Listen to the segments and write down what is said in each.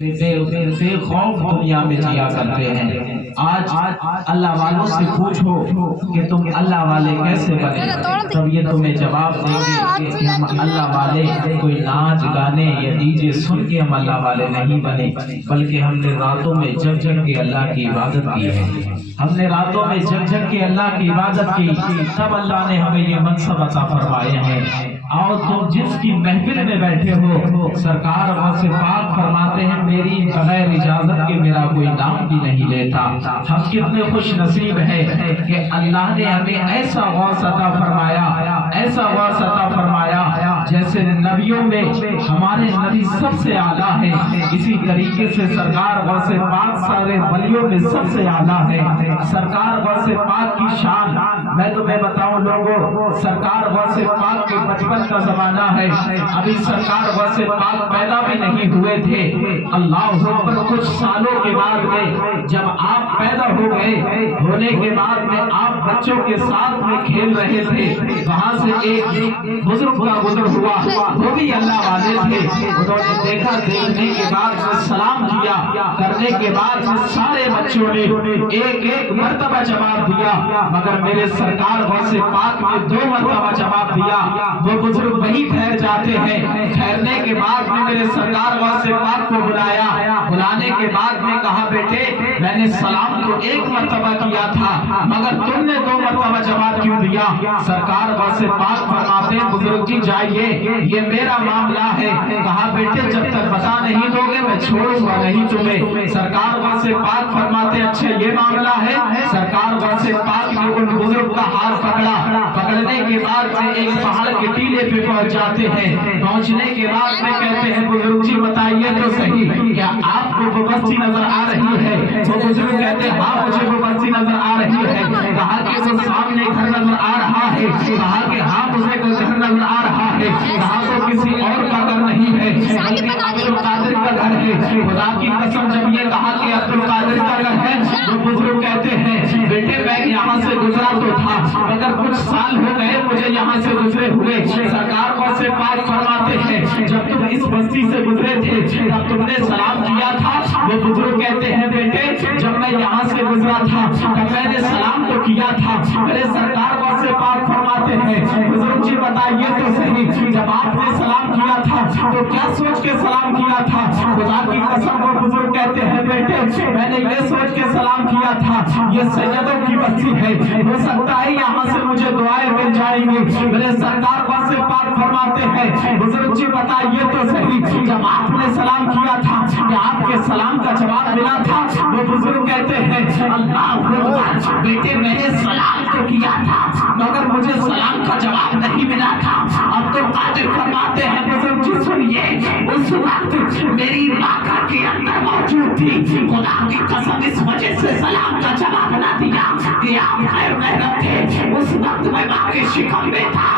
بے خوف دنیا میں جیا کرتے ہیں۔ آج اللہ والوں سے پوچھو کہ تم اللہ والے کیسے بنے، تب یہ تمہیں جواب دیں گے کہ ہم اللہ والے کوئی ناچ گانے یا ڈی جے سن کے ہم اللہ والے نہیں بنے، بلکہ ہم نے راتوں میں جگ جگ کے اللہ کی عبادت کی ہے۔ ہم نے راتوں میں جگ جگ کے اللہ کی عبادت کی، تب اللہ نے ہمیں یہ منصب عطا فرمائے ہیں۔ اور تم جس کی محفل میں بیٹھے ہو، سرکار غوث پاک فرماتے ہیں میری بغیر اجازت کے میرا کوئی نام بھی نہیں لیتا۔ ہم کتنے خوش نصیب ہیں کہ اللہ نے ہمیں ایسا غوث عطا فرمایا، ایسا غوث عطا فرمایا جیسے نبیوں میں ہمارے نبی سب سے اعلیٰ ہے، اسی طریقے سے سرکار غوث پاک سارے ولیوں میں سب سے اعلیٰ ہے۔ سرکار غوث پاک کی شان میں تمہیں بتاؤں لوگوں، سرکار غوث پاک کے بچپن کا زمانہ ہے، ابھی سرکار غوث پاک پیدا بھی نہیں ہوئے تھے۔ اللہ اکبر، کچھ سالوں کے بعد میں جب آپ پیدا ہو گئے، ہونے کے بعد میں آپ بچوں کے ساتھ میں کھیل رہے تھے، وہاں سے ایک بزرگ کا گزر ہوا، وہ بھی اللہ والے تھے۔ انہوں نے دیکھا، دیکھنے کے بعد میں سلام کیا، کرنے کے بعد میں سارے بچوں نے ایک ایک مرتبہ جواب دیا، مگر میرے سرکار غوث پاک نے 2 مرتبہ جواب دیا۔ وہ بزرگ وہی ٹھہر جاتے ہیں، ٹھہرنے کے بعد میں میرے سرکار غوث پاک کو بلایا، بلانے کے بعد میں کہا بیٹے میں نے سلام تو 1 مرتبہ کیا تھا، مگر تم نے 2 مرتبہ جواب کیوں دیا؟ سرکار غوث پاک فرماتے ہیں بزرگ جی جائیے، یہ میرا معاملہ ہے۔ کہا بیٹے جب تک بتا نہیں دو گے میں چھوڑوں گا نہیں تمہیں۔ سرکار غوث پاک فرماتے اچھا یہ معاملہ ہے۔ سرکار غوث پاک نے ان بزرگ کا ہاتھ پکڑا، پکڑنے کے بعد میں ایک پہاڑ کے ٹیلے پہ پہنچ جاتے ہیں۔ پہنچنے کے بعد میں کہتے ہیں بزرگ جی بتائیے تو صحیح کیا آپ کو وہ بستی نظر آ رہی ہے؟ وہ بزرگ کہتے ہیں ہاں مجھے وہ بستی نظر آ رہی ہے۔ کہا کہ وہ سامنے گھر نظر آ رہا ہے؟ کہا کہ ہاں مجھے گھر نظر آ رہا ہے۔ کہا تو کسی اور کا گھر نہیں ہے بلکہ عبدالقادر کا گھر ہے۔ خدا کی قسم جب یہ کہا کہ عبدالقادر کا گھر ہے، وہ بزرگ کہتے ہیں بیٹے میں یہاں سے گزرا تو تھا مگر کچھ سال ہو گئے مجھے یہاں سے گزرے ہوئے۔ سرکار غوث پاک فرماتے ہیں جب تم اس بستی سے گزرے تھے تب تم نے سلام کیا تھا؟ وہ بزرگ کہتے ہیں بیٹے جب میں یہاں سے گزرا تھا تب میں نے سلام تو کیا تھا۔ میرے سرکار غوث پاک فرماتے ہیں بزرگ جی بتائیے تو صحیح جب آپ نے سلام کیا تھا تو کیا سوچ کے سلام کیا تھا؟ خدا کی قسم وہ بزرگ کہتے ہیں بیٹے میں نے یہ سوچ کے سلام کیا تھا یہ سیدوں کی بستی ہے، ہو سکتا ہے یہاں سے مجھے دعائیں مل جائیں گی۔ میرے سرکار غوث پاک فرماتے ہیں بزرگ جی بتائیے تو صحیح جب آپ نے سلام کیا تھا کہ آپ کے سلام کا جواب ملا تھا؟ وہ بزرگ کہتے ہیں اللہ اکبر بیٹے میں نے سلام تو کیا تھا مگر مجھے سلام کا جواب نہیں ملا تھا۔ اب تو قادر فرماتے ہیں بزرگ جی سنیے اس وقت میری ماں گھر کے اندر موجود تھی، خدا کی قسم اس وجہ سے سلام کا جواب نہ دیا کہ آپ غیر محرم تھے، اس وقت میں ماں کے شکم میں تھا،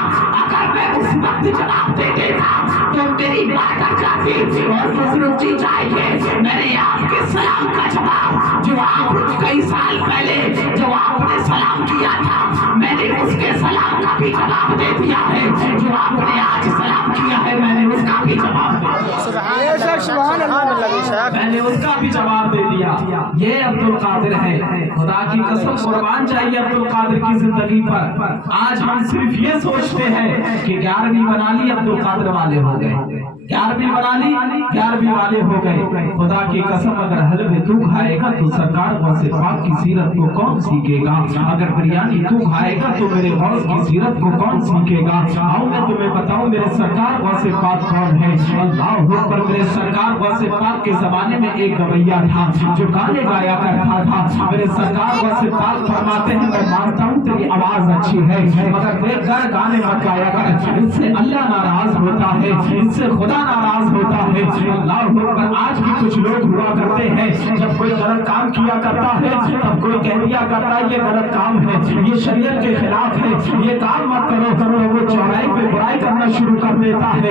اگر میں اس وقت جواب دے دیتا تو میری ماں ڈر جاتی۔ اور بزرگ جی جائیے میں نے آپ کے سلام کا جواب جو آپ کئی سال پہلے جو آپ نے سلام کیا تھا میں نے اس کے سلام کا بھی جواب دے دیا ہے، جو آپ نے آج سلام کیا ہے میں نے اس کا بھی جواب دے دیا، میں نے اس کا بھی جواب دے دیا۔ یہ عبدالقادر ہے، خدا کی قسم قربان چاہیے عبدالقادر کی زندگی پر۔ آج ہم صرف یہ سوچتے ہیں کہ 11ویں بنا لی عبدالقادر والے ہو گئے، 11ویں بنا لی 11ویں والے ہو گئے۔ خدا کی قسم اگر حلوے تو کھائے گا تو سرکار غوث پاک کی سیرت کو کون سیکھے گا؟ اگر بریانی تو کھائے گا تو میرے غوث کی سیرت کو کون سیکھے گا؟ آؤ میں تمہیں بتاؤں میرے سرکار غوث پاک کون ہے۔ اللہ اکبر، میرے سرکار غوث پاک کے زمانے میں ایک گویا تھا جو گانے گایا کرتا تھا۔ میرے سرکار غوث پاک فرماتے ہیں میں مانتا ہوں تیری آواز اچھی ہے مگر دیکھ کر گانے مت گایا کر، اس سے اللہ ناراض ہوتا ہے، اس سے خدا ناراض ہوتا ہے۔ اللہ اکبر، آج بھی کچھ لوگ ہوا کرتے ہیں جب کوئی غلط کام کیا کرتا ہے تب کوئی کہہ دیا کرتا ہے یہ غلط کام ہے، یہ شریعت کے خلاف ہے، یہ کام مت کرو کرو، وہ چوراہے پہ برائی کرنا شروع کر دیتا ہے،